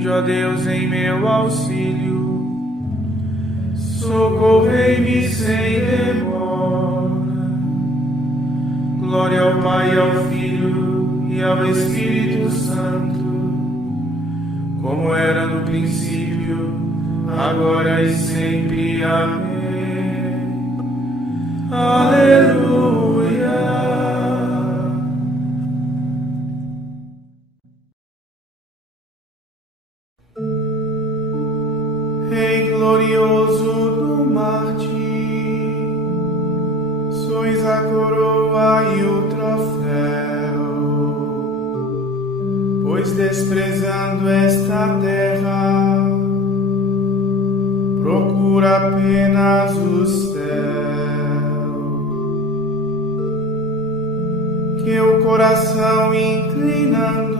Vinde, ó Deus, em meu auxílio, socorrei-me sem demora. Glória ao Pai, ao Filho e ao Espírito Santo, como era no princípio, agora e sempre. Amém. Aleluia. Rei glorioso do Marte, sois a coroa e o troféu, pois desprezando esta terra, procura apenas o céu. Que o coração inclinando,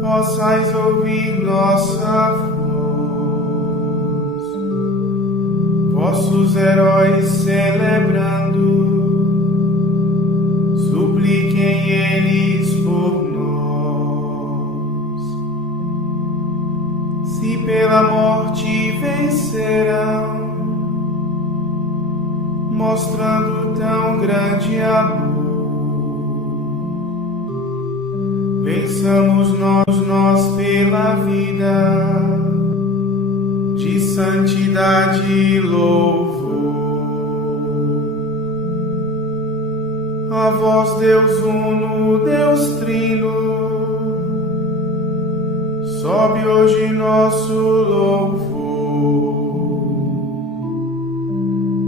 possais ouvir nossa voz, vossos heróis celebrando, supliquem eles por nós. Se pela morte vencerão, mostrando tão grande amor, vençamos nós pela vida de santidade e louvor. A vós, Deus uno, Deus trino, sobe hoje nosso louvor.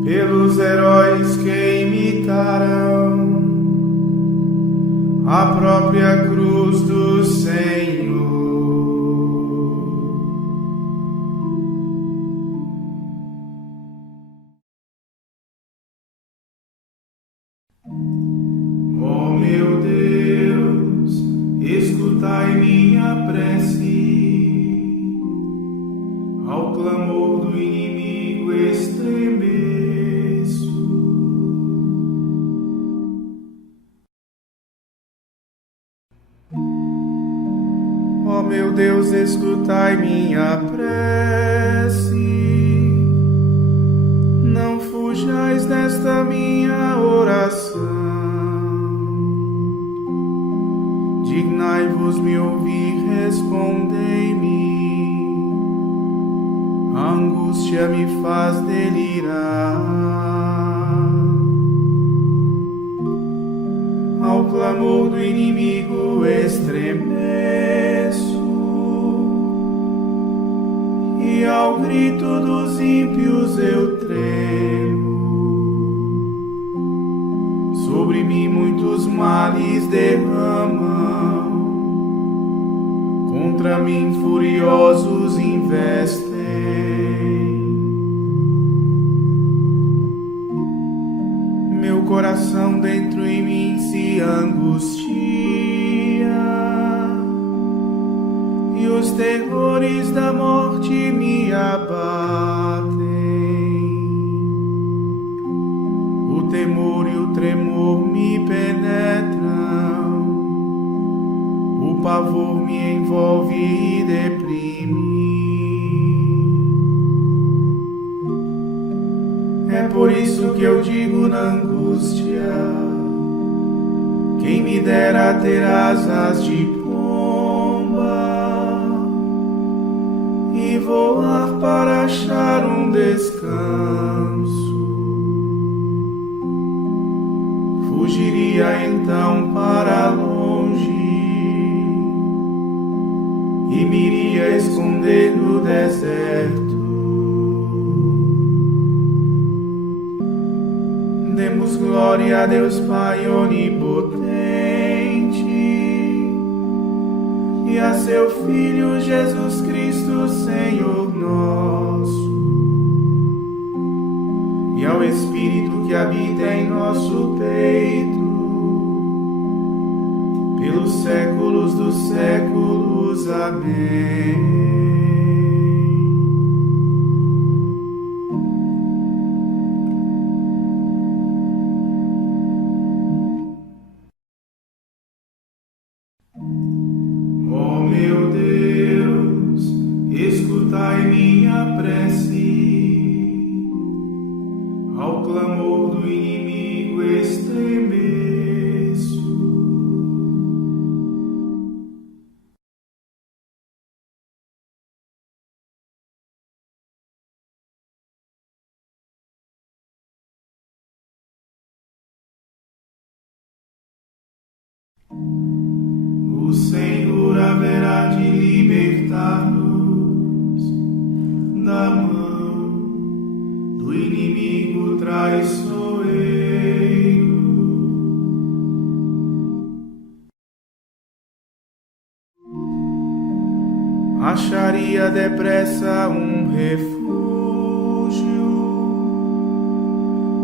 Pelos heróis que imitaram a própria cruz do Senhor. Ó meu Deus, escutai minha prece, ao clamor do inimigo estremeço. Ó meu Deus, escutai minha prece, não fujais desta minha oração. Dignai-vos me ouvir, respondei-me, a angústia me faz delirar. Ao clamor do inimigo estremeço, e ao grito dos ímpios eu tremo. Sobre mim muitos males derramam, contra mim furiosos investem. Meu coração dentro em mim se angustia, e os terrores da morte me abatem. O temor e o tremor me penetram, o pavor me envolve e deprime. É por isso que eu digo na angústia, quem me dera ter asas de pomba e voar para achar um descanso. Fugiria então para longe e me iria esconder no deserto. Demos glória a Deus Pai onipotente e a seu Filho Jesus Cristo, Senhor nosso, e ao Espírito que habita em nosso peito, pelos séculos dos séculos. Amém. Ó meu cria depressa um refúgio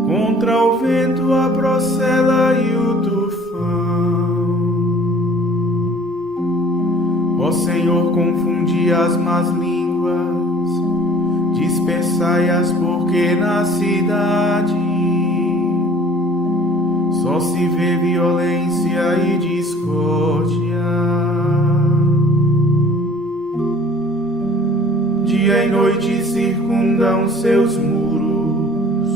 contra o vento, a procela e o tufão. Ó Senhor, confundi as más línguas, dispersai-as, porque na cidade só se vê violência e discórdia. Dia e noite circundam seus muros,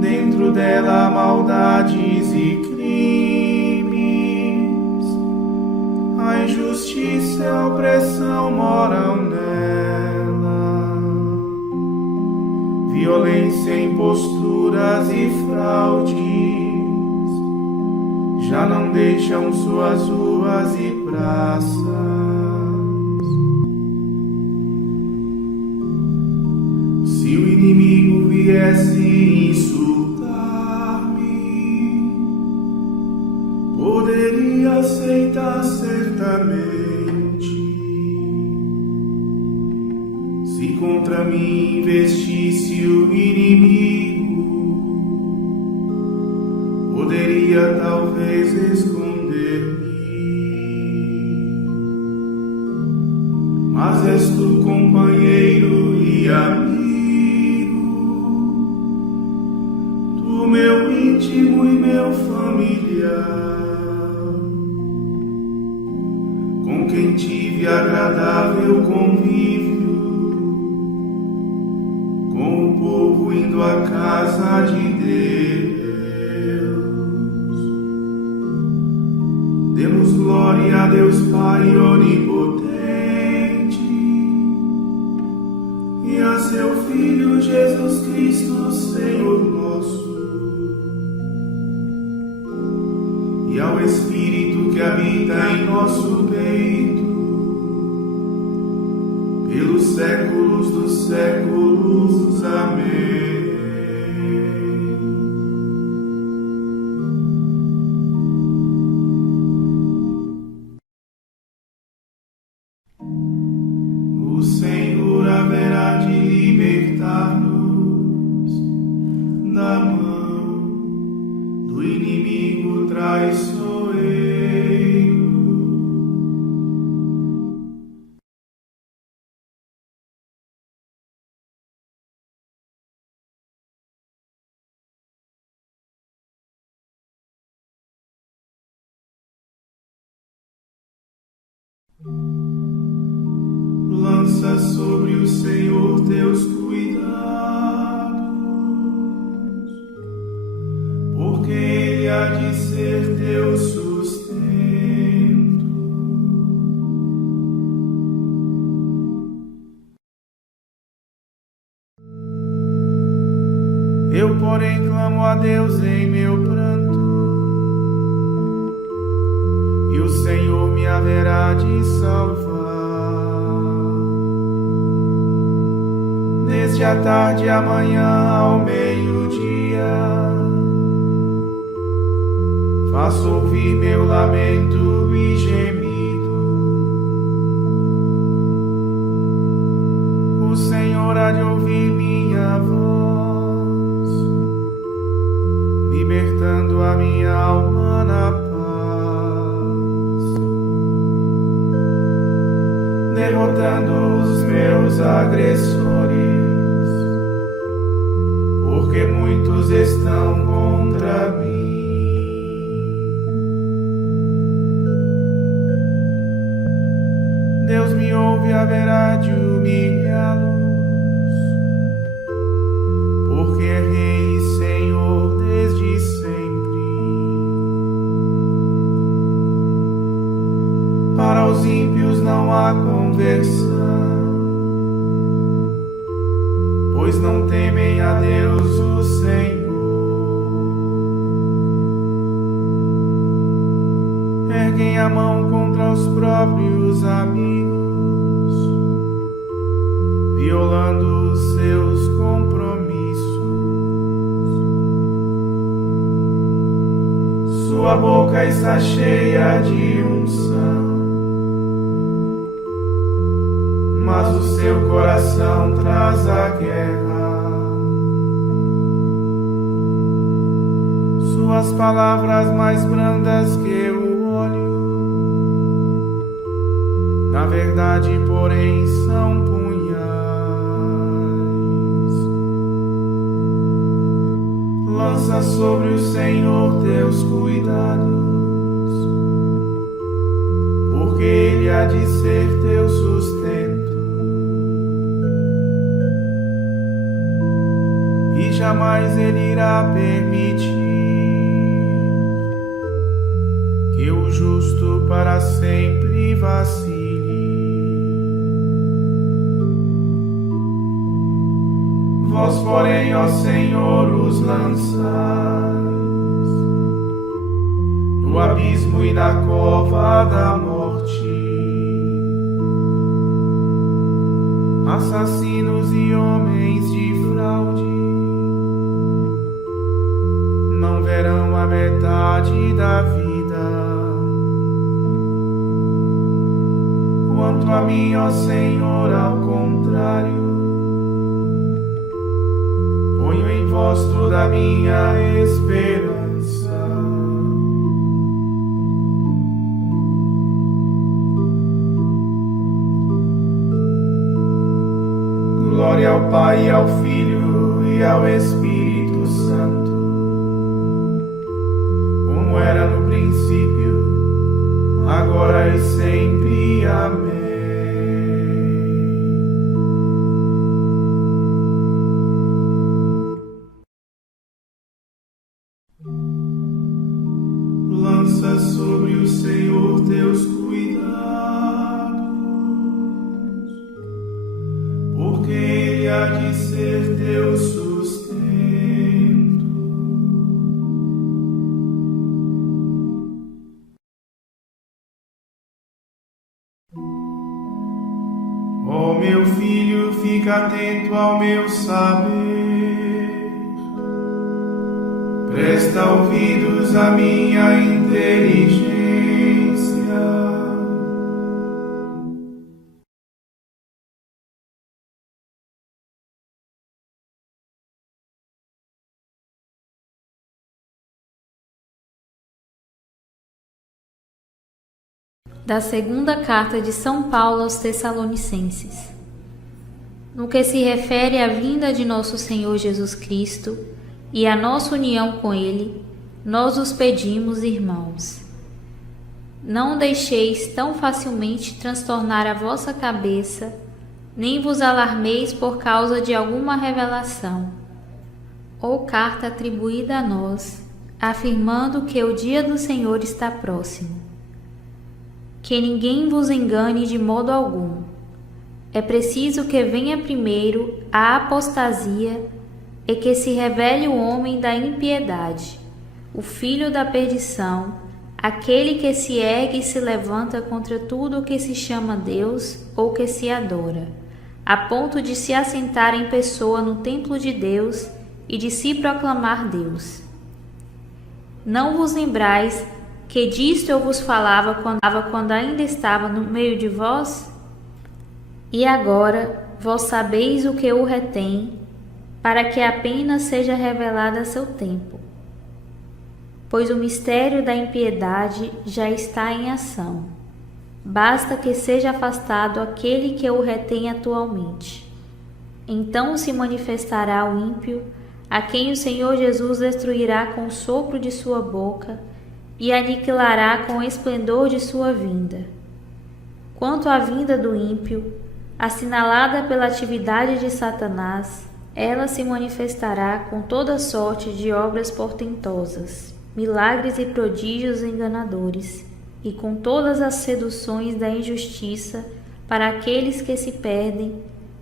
dentro dela maldades e crimes. A injustiça e a opressão moram nela, violência, imposturas e fraudes já não deixam suas ruas e praças. Se o inimigo viesse insultar-me, poderia aceitar certamente. Se contra mim investisse o inimigo, poderia talvez esconder-me. Mas és tu, companheiro e amigo, tu meu íntimo e meu familiar, com quem tive agradável convívio, com o povo indo à casa de Deus. Demos glória a Deus Pai onipotente e a seu Filho Jesus Cristo, Senhor nosso, e ao Espírito que habita em nosso peito, pelos séculos dos séculos. Amém. O Senhor haverá de libertar-nos da mão do inimigo traiçoeiro. Lança sobre o Senhor teus cuidados, porque Ele há de ser teu sustento. Eu, porém, clamo a Deus em meu pranto, e o Senhor me haverá de salvar. Desde a tarde à manhã ao meio-dia, faço ouvir meu lamento e gemido. O Senhor há de ouvir minha voz, libertando a minha alma na paz. Derrotando os meus agressores, porque muitos estão contra mim. Deus me ouve, haverá de humilhá-los, porque é Rei e Senhor desde sempre. Para os ímpios não há conversão, pois não temem a Deus o Senhor. Erguem a mão contra os próprios amigos, violando os seus compromissos. Sua boca está cheia de unção, mas o seu coração traz a guerra. Suas palavras mais brandas que o óleo, na verdade, porém, são punhais. Lança sobre o Senhor teus cuidados, porque Ele há de ser teu sustento, e jamais Ele irá permitir que o justo para sempre vacile. Vós, porém, ó Senhor, os lançais no abismo e na cova da morte. Assassinos e homens de fraude não verão a metade da vida. Quanto a mim, ó Senhor, ao contrário, ponho em vós toda a minha esperança. Glória ao Pai, ao Filho e ao Espírito Santo, como era no princípio, agora e sempre. Amém. Lança sobre o Senhor teus cuidados, porque Ele há de ser teu sustento. Ó meu filho, fica atento ao meu saber, presta ouvidos à minha inteligência. Da segunda carta de São Paulo aos Tessalonicenses. No que se refere à vinda de nosso Senhor Jesus Cristo e à nossa união com Ele, nós os pedimos, irmãos. Não deixeis tão facilmente transtornar a vossa cabeça, nem vos alarmeis por causa de alguma revelação, ou carta atribuída a nós, afirmando que o dia do Senhor está próximo. Que ninguém vos engane de modo algum. É preciso que venha primeiro a apostasia e que se revele o homem da impiedade, o filho da perdição, aquele que se ergue e se levanta contra tudo o que se chama Deus ou que se adora, a ponto de se assentar em pessoa no templo de Deus e de se proclamar Deus. Não vos lembrais que disto eu vos falava quando ainda estava no meio de vós? E agora vós sabeis o que o retém, para que a pena seja revelada a seu tempo. Pois o mistério da impiedade já está em ação. Basta que seja afastado aquele que o retém atualmente. Então se manifestará o ímpio, a quem o Senhor Jesus destruirá com o sopro de sua boca, e aniquilará com o esplendor de sua vinda. Quanto à vinda do ímpio, assinalada pela atividade de Satanás, ela se manifestará com toda sorte de obras portentosas, milagres e prodígios enganadores, e com todas as seduções da injustiça para aqueles que se perdem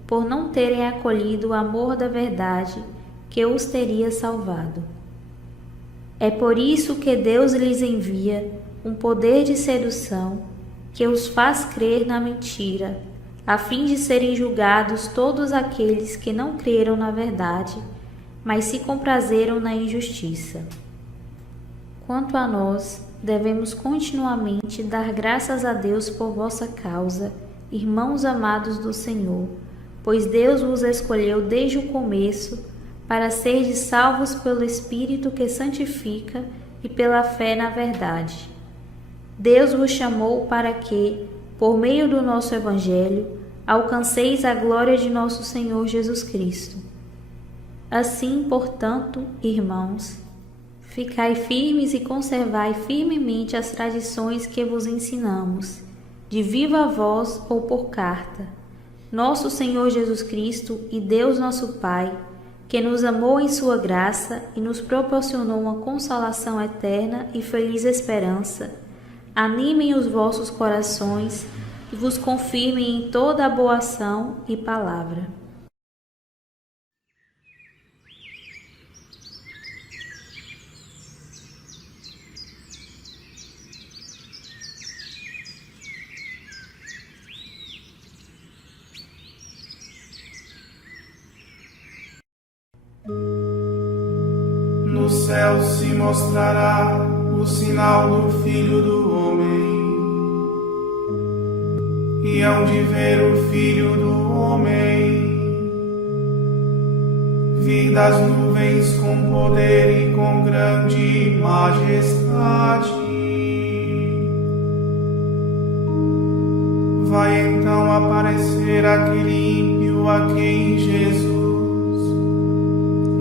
por não terem acolhido o amor da verdade que os teria salvado. É por isso que Deus lhes envia um poder de sedução que os faz crer na mentira, a fim de serem julgados todos aqueles que não creram na verdade, mas se comprazeram na injustiça. Quanto a nós, devemos continuamente dar graças a Deus por vossa causa irmãos amados do Senhor, pois Deus vos escolheu desde o começo para serdes salvos pelo Espírito que santifica e pela fé na verdade. Deus vos chamou para que, por meio do nosso Evangelho, alcanceis a glória de nosso Senhor Jesus Cristo. Assim, portanto, irmãos, ficai firmes e conservai firmemente as tradições que vos ensinamos, de viva voz ou por carta. Nosso Senhor Jesus Cristo e Deus nosso Pai, que nos amou em sua graça e nos proporcionou uma consolação eterna e feliz esperança, animem os vossos corações e vos confirmem em toda a boa ação e palavra. No céu se mostrará o sinal do Filho do Homem, e hão de ver o Filho do Homem vir das nuvens com poder e com grande majestade. Vai então aparecer aquele ímpio a quem Jesus,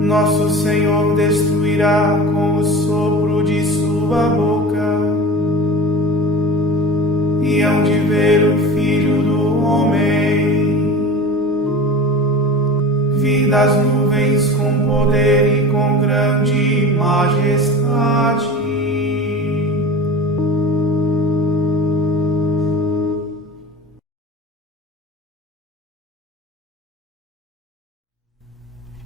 nosso Senhor, destruirá com o sopro de sua boca, e hão de ver o Filho do Homem vir das nuvens com poder e com grande majestade.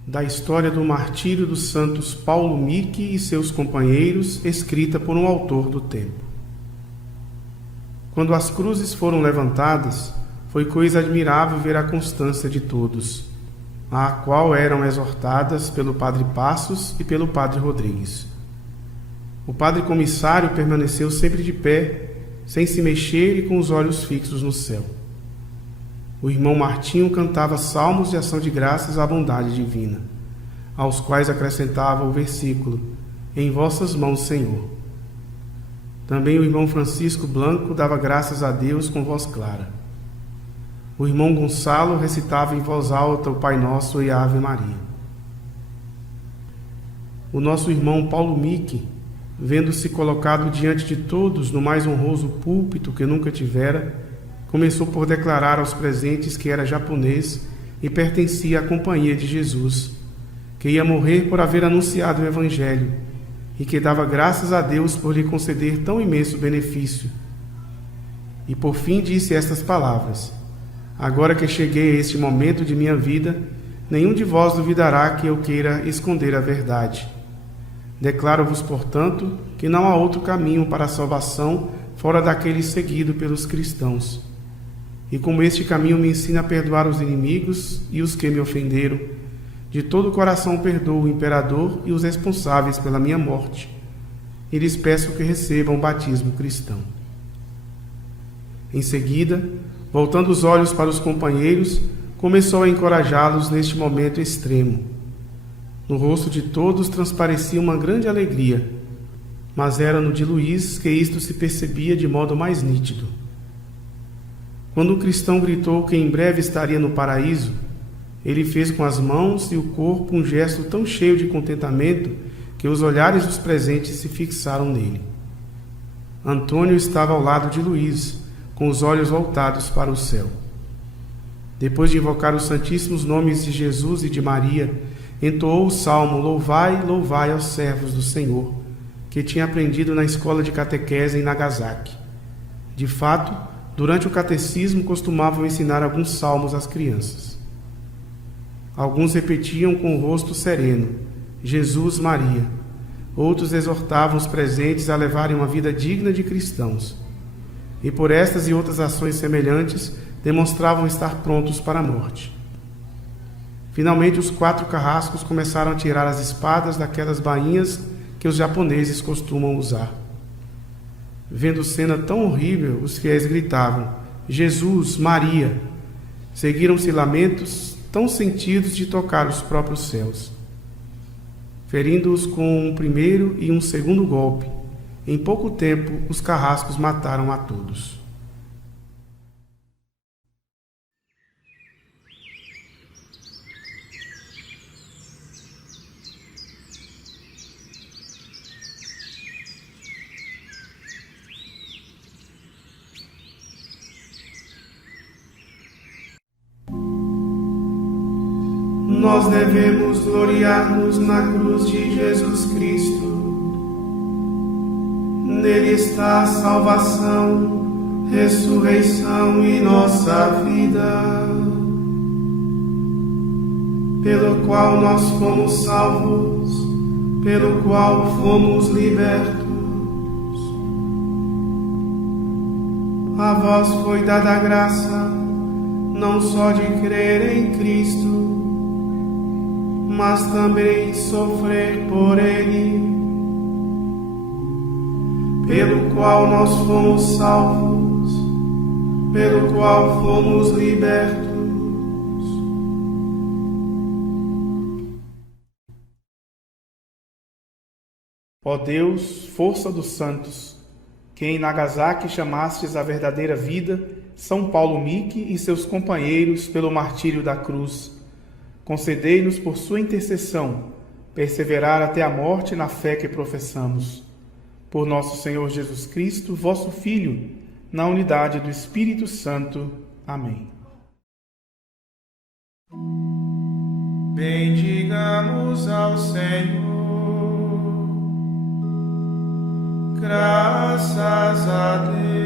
Da história do martírio dos santos Paulo Miki e seus companheiros, escrita por um autor do tempo. Quando as cruzes foram levantadas, foi coisa admirável ver a constância de todos, a qual eram exortadas pelo padre Passos e pelo padre Rodrigues. O padre comissário permaneceu sempre de pé, sem se mexer e com os olhos fixos no céu. O irmão Martinho cantava salmos de ação de graças à bondade divina, aos quais acrescentava o versículo: Em vossas mãos, Senhor. Também o irmão Francisco Blanco dava graças a Deus com voz clara. O irmão Gonçalo recitava em voz alta o Pai Nosso e a Ave Maria. O nosso irmão Paulo Miki, vendo-se colocado diante de todos no mais honroso púlpito que nunca tivera, começou por declarar aos presentes que era japonês e pertencia à companhia de Jesus, que ia morrer por haver anunciado o Evangelho e que dava graças a Deus por lhe conceder tão imenso benefício. E por fim disse estas palavras: Agora que cheguei a este momento de minha vida, nenhum de vós duvidará que eu queira esconder a verdade. Declaro-vos, portanto, que não há outro caminho para a salvação fora daquele seguido pelos cristãos. E como este caminho me ensina a perdoar os inimigos e os que me ofenderam, de todo o coração perdoo o imperador e os responsáveis pela minha morte, e lhes peço que recebam o batismo cristão. Em seguida, voltando os olhos para os companheiros, começou a encorajá-los neste momento extremo. No rosto de todos transparecia uma grande alegria, mas era no de Luís que isto se percebia de modo mais nítido. Quando o cristão gritou que em breve estaria no paraíso, ele fez com as mãos e o corpo um gesto tão cheio de contentamento que os olhares dos presentes se fixaram nele. Antônio estava ao lado de Luís, com os olhos voltados para o céu. Depois de invocar os santíssimos nomes de Jesus e de Maria, entoou o salmo Louvai, louvai aos servos do Senhor, que tinha aprendido na escola de catequese em Nagasaki. De fato, durante o catecismo costumavam ensinar alguns salmos às crianças. Alguns repetiam com o rosto sereno, Jesus, Maria. Outros exortavam os presentes a levarem uma vida digna de cristãos. E por estas e outras ações semelhantes, demonstravam estar prontos para a morte. Finalmente, os 4 carrascos começaram a tirar as espadas daquelas bainhas que os japoneses costumam usar. Vendo cena tão horrível, os fiéis gritavam: Jesus, Maria, seguiram-se lamentos tão sentidos de tocar os próprios céus. Ferindo-os com um primeiro e um segundo golpe, em pouco tempo os carrascos mataram a todos. Nós devemos gloriar-nos na cruz de Jesus Cristo. Nele está a salvação, ressurreição e nossa vida, pelo qual nós fomos salvos, pelo qual fomos libertos. A vós foi dada a graça, não só de crer em Cristo, mas também sofrer por Ele, pelo qual nós fomos salvos, pelo qual fomos libertos. Ó Deus, força dos santos, que em Nagasaki chamastes a verdadeira vida São Paulo Miki e seus companheiros pelo martírio da cruz, concedei-nos por sua intercessão perseverar até a morte na fé que professamos. Por nosso Senhor Jesus Cristo, vosso Filho, na unidade do Espírito Santo. Amém. Bendigamos ao Senhor. Graças a Deus.